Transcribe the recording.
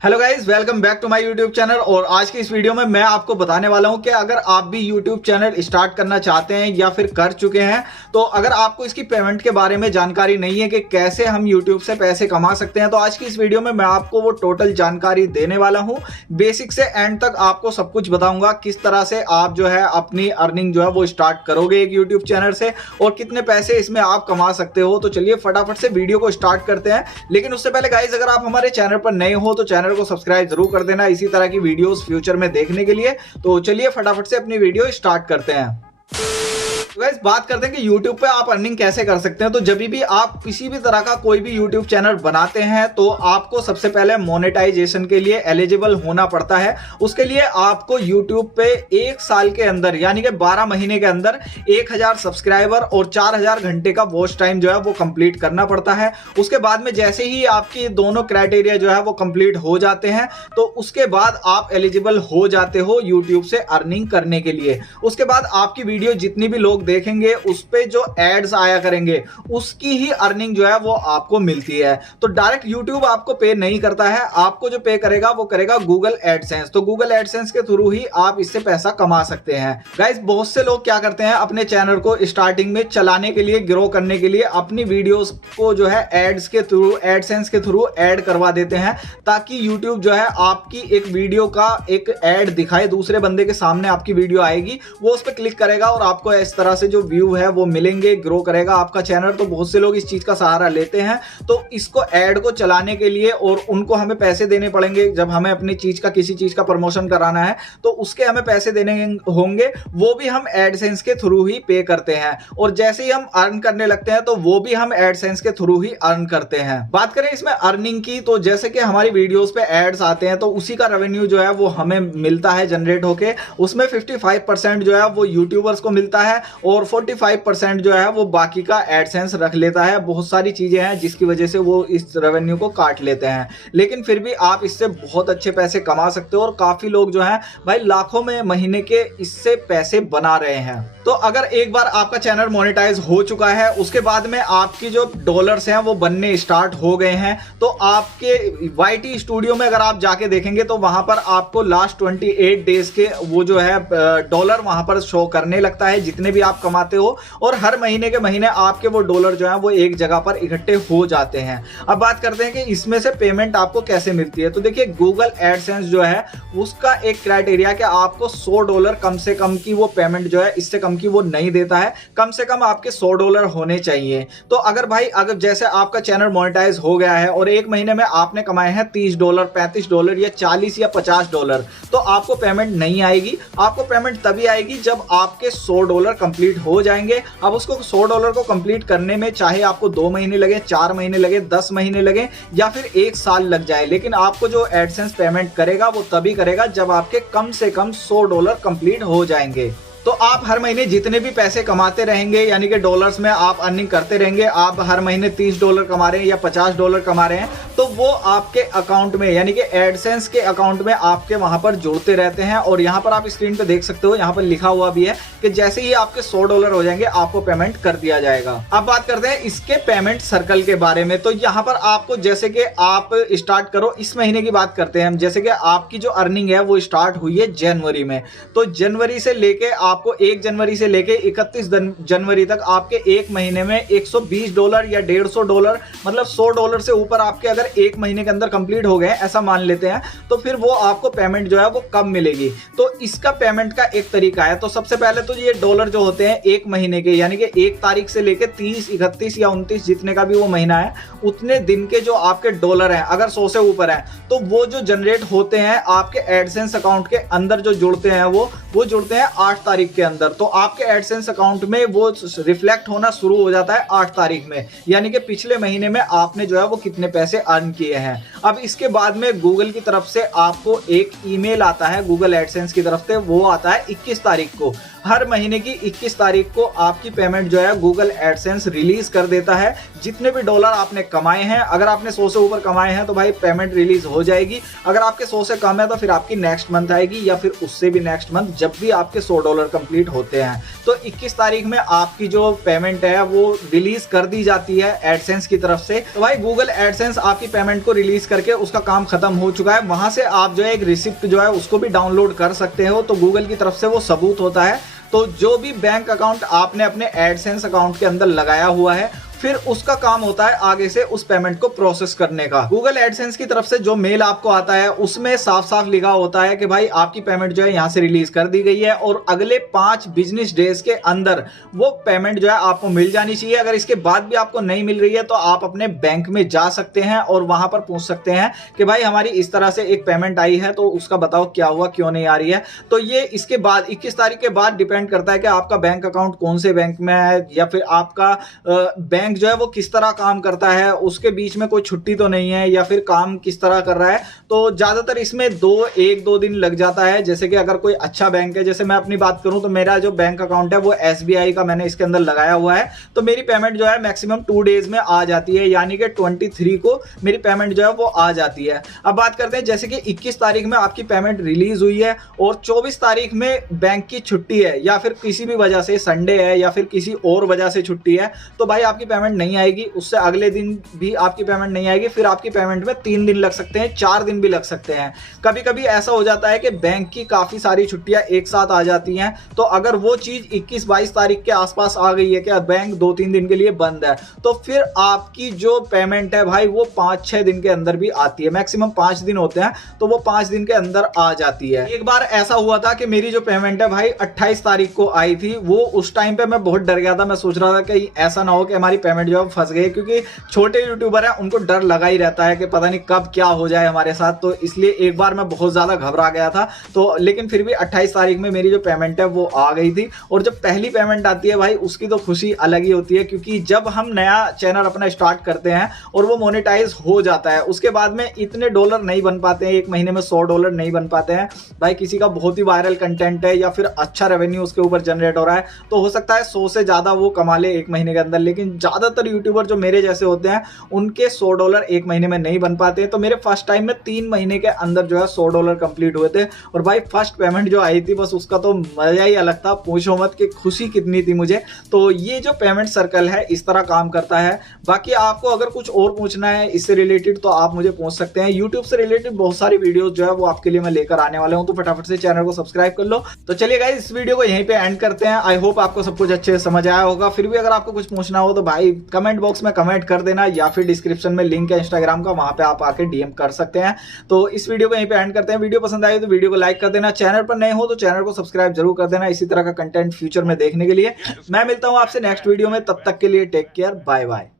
Hello guys, welcome back to my YouTube channel. और आज की इस वीडियो में मैं आपको बताने वाला हूं कि अगर आप भी यूट्यूब चैनल स्टार्ट करना चाहते हैं या फिर कर चुके हैं, तो अगर आपको इसकी पेमेंट के बारे में जानकारी नहीं है कि कैसे हम यूट्यूब से पैसे कमा सकते हैं, तो आज की इस वीडियो में मैं आपको वो टोटल जानकारी देने वाला हूं। बेसिक से एंड तक आपको सब कुछ बताऊंगा, किस तरह से आप जो है अपनी अर्निंग जो है वो स्टार्ट करोगे एक यूट्यूब चैनल से और कितने पैसे इसमें आप कमा सकते हो। तो चलिए फटाफट से वीडियो को स्टार्ट करते हैं। लेकिन उससे पहले गाइज, अगर आप हमारे चैनल पर नए हो तो चैनल को सब्सक्राइब जरूर कर देना इसी तरह की वीडियोस फ्यूचर में देखने के लिए। तो चलिए फटाफट से अपनी वीडियो स्टार्ट करते हैं। गाइस, बात करते हैं कि YouTube पे आप अर्निंग कैसे कर सकते हैं। तो जब भी आप किसी भी तरह का कोई भी YouTube चैनल बनाते हैं तो आपको सबसे पहले मोनेटाइजेशन के लिए एलिजिबल होना पड़ता है। उसके लिए आपको YouTube पे एक साल के अंदर यानी कि 12 महीने के अंदर 1000 सब्सक्राइबर और 4000 घंटे का वॉच टाइम जो है वो कंप्लीट करना पड़ता है। उसके बाद में जैसे ही आपकी दोनों क्राइटेरिया जो है वो कंप्लीट हो जाते हैं तो उसके बाद आप एलिजिबल हो जाते हो YouTube से अर्निंग करने के लिए। उसके बाद आपकी वीडियो जितनी भी लोग देखेंगे उस पे जो एड्स आया करेंगे उसकी ही अर्निंग जो है वो आपको मिलती है। तो डायरेक्ट YouTube आपको पे नहीं करता है, आपको जो पे करेगा वो करेगा गूगल एडसेंस। तो गूगल एडसेंस के थ्रू ही आप इससे पैसा कमा सकते हैं। गाइस, बहुत से लोग क्या करते हैं, अपने चैनल को स्टार्टिंग में चलाने के लिए, ग्रो करने के लिए अपनी वीडियोस को जो है एड्स के थ्रू, एडसेंस के थ्रू ऐड करवा देते हैं ताकि YouTube जो है आपकी एक वीडियो का एक ऐड दिखाए, दूसरे बंदे के सामने आपकी वीडियो आएगी, वो उस पर क्लिक करेगा और आपको इस तरह से जो व्यू है वो मिलेंगे, ग्रो करेगा आपका चैनल। तो बहुत से लोग इस चीज का सहारा लेते हैं। तो इसको ऐड को चलाने के लिए और उनको हमें पैसे देने पड़ेंगे। जब हमें अपनी चीज का, किसी चीज का प्रमोशन कराना है तो उसके हमें पैसे देने होंगे, वो भी हम एडसेंस के थ्रू ही पे करते हैं। और जैसे ही हम अर्न करने लगते हैं तो वो भी हम एडसेंस के थ्रू ही अर्न करते हैं। बात करें इसमें अर्निंग की, तो जैसे कि हमारी वीडियोस पे एड्स आते हैं तो उसी का रेवेन्यू जो है वो हमें मिलता है जनरेट होके। उसमें 55% जो है वो यूट्यूबर्स को मिलता है और 45% जो है वो बाकी का एडसेंस रख लेता है। बहुत सारी चीजें हैं जिसकी वजह से वो इस रेवेन्यू को काट लेते हैं, लेकिन फिर भी आप इससे बहुत अच्छे पैसे कमा सकते हो और काफी लोग जो हैं भाई लाखों में महीने के इससे पैसे बना रहे हैं। तो अगर एक बार आपका चैनल मोनेटाइज हो चुका है, उसके बाद में आपकी जो डॉलर्स हैं वो बनने स्टार्ट हो गए हैं, तो आपके YT स्टूडियो में अगर आप जाके देखेंगे तो वहां पर आपको लास्ट 28 डेज के वो जो है डॉलर वहां पर शो करने लगता है, जितने भी आप कमाते हो। और हर महीने के महीने आपके वो डॉलर जो है वो एक जगह पर इकट्ठे हो जाते हैं। अब बात करते हैं कि इसमें से पेमेंट आपको कैसे मिलती है। तो देखिए, गूगल एडसेंस जो है उसका एक क्राइटेरिया कि आपको $100 कम से कम की वो पेमेंट जो है, इससे कम की वो नहीं देता है। कम से कम आपके $100 होने चाहिए। तो अगर भाई, अगर जैसे आपका चैनल मोनेटाइज हो गया है और एक महीने में आपने कमाए हैं $30, $35 या $40 या $50, तो आपको पेमेंट नहीं आएगी। आपको पेमेंट तभी आएगी जब आपके $100 कंप्लीट हो जाएंगे। अब उसको $100 को कंप्लीट करने में चाहे आपको 2 महीने लगे, 4 महीने लगे, 10 महीने लगे या फिर 1 साल लग जाए, लेकिन आपको जो एडसेंस पेमेंट करेगा वो तभी करेगा जब आपके कम से कम $100 कंप्लीट हो जाएंगे। तो आप हर महीने जितने भी पैसे कमाते रहेंगे, यानी कि डॉलर्स में आप अर्निंग करते रहेंगे, आप हर महीने $30 कमा रहे हैं या $50 कमा रहे हैं, तो वो आपके अकाउंट में, यानी कि एडसेंस के अकाउंट में आपके वहां पर जुड़ते रहते हैं। और यहाँ पर आप स्क्रीन पे देख सकते हो, यहाँ पर लिखा हुआ भी है कि जैसे ही आपके $100 हो जाएंगे आपको पेमेंट कर दिया जाएगा। अब बात करते हैं इसके पेमेंट सर्कल के बारे में। तो यहाँ पर आपको, जैसे कि आप स्टार्ट करो, इस महीने की बात करते हैं हम। जैसे कि आपकी जो अर्निंग है वो स्टार्ट हुई है जनवरी में, तो जनवरी से लेके आपको 1 जनवरी से लेके 31 जनवरी तक आपके एक महीने में $120 या $150, मतलब $100 से ऊपर आपके अगर एक महीने के अंदर कंप्लीट हो गए, ऐसा मान लेते हैं, तो फिर वो आपको पेमेंट जो है वो कब मिलेगी। तो इसका पेमेंट का एक तरीका है। तो सबसे पहले तो ये डॉलर जो होते हैं एक महीने के, यानी कि 1 तारीख से लेके 30, 31 या 29 जितने का भी वो महीना है, उतने दिन के जो आपके डॉलर हैं, अगर 100 से ऊपर है, तो वो जो जनरेट होते हैं आपके एडसेंस अकाउंट के अंदर जो जुड़ते हैं वो जुड़ते हैं 8 तारीख के अंदर। तो आपके एडसेंस अकाउंट में वो रिफ्लेक्ट होना शुरू हो जाता है 8 तारीख में, यानी कि पिछले महीने में आपने जो है वो कितने पैसे अर्न किए हैं। अब इसके बाद में गूगल की तरफ से आपको एक ईमेल आता है, गूगल एडसेंस की तरफ से, वो आता है 21 तारीख को। हर महीने की 21 तारीख को आपकी पेमेंट जो है गूगल एडसेंस रिलीज कर देता है। जितने भी डॉलर आपने कमाए हैं, अगर आपने 100 से ऊपर कमाए हैं तो भाई पेमेंट रिलीज हो जाएगी। अगर आपके 100 से कम है तो फिर आपकी नेक्स्ट मंथ आएगी या फिर उससे भी नेक्स्ट मंथ, जब भी आपके $100 कंप्लीट होते हैं। तो 21 तारीख में आपकी जो पेमेंट है वो रिलीज कर दी जाती है एडसेंस की तरफ से। तो भाई गूगल एडसेंस आपकी पेमेंट को रिलीज करके उसका काम खत्म हो चुका है। वहां से आप जो है एक रिसिप्ट जो है उसको भी डाउनलोड कर सकते हो। तो गूगल की तरफ से वो सबूत होता है। तो जो भी बैंक अकाउंट आपने अपने एडसेंस अकाउंट के अंदर लगाया हुआ है, फिर उसका काम होता है आगे से उस पेमेंट को प्रोसेस करने का। गूगल एडसेंस की तरफ से जो मेल आपको आता है उसमें साफ साफ लिखा होता है कि भाई आपकी पेमेंट जो है यहां से रिलीज कर दी गई है और अगले 5 बिजनेस डेज के अंदर वो पेमेंट जो है आपको मिल जानी चाहिए। अगर इसके बाद भी आपको नहीं मिल रही है तो आप अपने बैंक में जा सकते हैं और वहां पर पूछ सकते हैं कि भाई हमारी इस तरह से एक पेमेंट आई है, तो उसका बताओ क्या हुआ, क्यों नहीं आ रही है। तो ये इसके बाद 21 तारीख के बाद डिपेंड करता है कि आपका बैंक अकाउंट कौन से बैंक में है या फिर आपका बैंक जो है वो किस तरह काम करता है, उसके बीच में कोई छुट्टी तो नहीं है या फिर काम किस तरह कर रहा है। तो ज्यादातर इसमें 1-2 दिन लग जाता है। जैसे कि अगर कोई अच्छा बैंक है, जैसे मैं अपनी बात करूं तो मेरा जो बैंक अकाउंट है वो SBI का मैंने इसके अंदर लगाया हुआ है। तो मेरी पेमेंट जो है मैक्सिमम 2 डेज में आ जाती है, यानी कि 23 को मेरी पेमेंट जो है वो आ जाती है। अब बात करते हैं, जैसे कि 21 तारीख में आपकी पेमेंट रिलीज हुई है और 24 तारीख में बैंक की छुट्टी है या फिर किसी भी वजह से संडे है या फिर किसी और वजह से छुट्टी है, तो भाई आपकी पेमेंट नहीं आएगी। उससे अगले दिन भी आपकी पेमेंट नहीं आएगी। फिर आपकी पेमेंट में 3 दिन लग सकते हैं, 4 दिन भी लग सकते हैं। कभी कभी ऐसा हो जाता है कि बैंक की काफी सारी छुट्टियां एक साथ आ जाती हैं। तो अगर वो चीज 21-22 तारीख के आसपास आ गई है कि बैंक 2-3 दिन के लिए बंद है, तो फिर आपकी जो पेमेंट है भाई वो 5-6 दिन के अंदर भी आती है। मैक्सिमम 5 दिन होते हैं, तो वो 5 दिन के अंदर आ जाती है। एक बार ऐसा हुआ था कि मेरी जो पेमेंट है भाई 28 तारीख को आई थी। वो उस टाइम पे मैं बहुत डर गया था। मैं सोच रहा था कि ऐसा ना हो कि हमारी पेमेंट जो है फंस गई, क्योंकि छोटे यूट्यूबर हैं, उनको डर लगा ही रहता है कि पता नहीं कब क्या हो जाए हमारे साथ। तो इसलिए एक बार मैं बहुत ज्यादा घबरा गया था। तो लेकिन फिर भी 28 तारीख में मेरी जो पेमेंट है वो आ गई थी। और जब पहली पेमेंट आती है भाई उसकी तो खुशी अलग ही होती है, क्योंकि जब हम नया चैनल अपना स्टार्ट करते हैं और वो मोनेटाइज हो जाता है, उसके बाद में इतने डॉलर नहीं बन पाते हैं, एक महीने में $100 नहीं बन पाते हैं। भाई किसी का बहुत ही वायरल कंटेंट है या फिर अच्छा रेवेन्यू उसके ऊपर जनरेट हो रहा है, तो हो सकता है 100 से ज्यादा वो कमा ले एक महीने के अंदर। लेकिन ज्यादातर यूट्यूबर जो मेरे जैसे होते हैं उनके $100 एक महीने में नहीं बन पाते। तो मेरे फर्स्ट टाइम में 3 महीने के अंदर जो है $100 कंप्लीट हुए थे। और भाई फर्स्ट पेमेंट जो आई थी बस उसका तो मजा ही अलग था, पूछो मत कि खुशी कितनी थी मुझे। तो ये जो पेमेंट सर्कल है इस तरह काम करता है। बाकी आपको अगर कुछ और पूछना है इससे रिलेटेड तो आप मुझे पूछ सकते हैं। यूट्यूब से रिलेटेड बहुत सारी वीडियोस जो है वो आपके लिए मैं लेकर आने वाला हूं, तो फटाफट से चैनल को सब्सक्राइब कर लो। तो चलिए गाइस इस वीडियो को यहीं पे एंड करते हैं। आई होप आपको सब कुछ अच्छे से समझ आया होगा। फिर भी अगर आपको कुछ पूछना हो तो भाई कमेंट बॉक्स में कमेंट कर देना या फिर डिस्क्रिप्शन में लिंक है इंस्टाग्राम का, वहां पे आप आके DM कर सकते हैं। तो इस वीडियो को यहीं पे एंड करते हैं। वीडियो पसंद आई तो वीडियो को लाइक कर देना, चैनल पर नए हो तो चैनल को सब्सक्राइब जरूर कर देना इसी तरह का कंटेंट फ्यूचर में देखने के लिए। मैं मिलता हूं आपसे नेक्स्ट वीडियो में, तब तक के लिए टेक केयर, बाय बाय।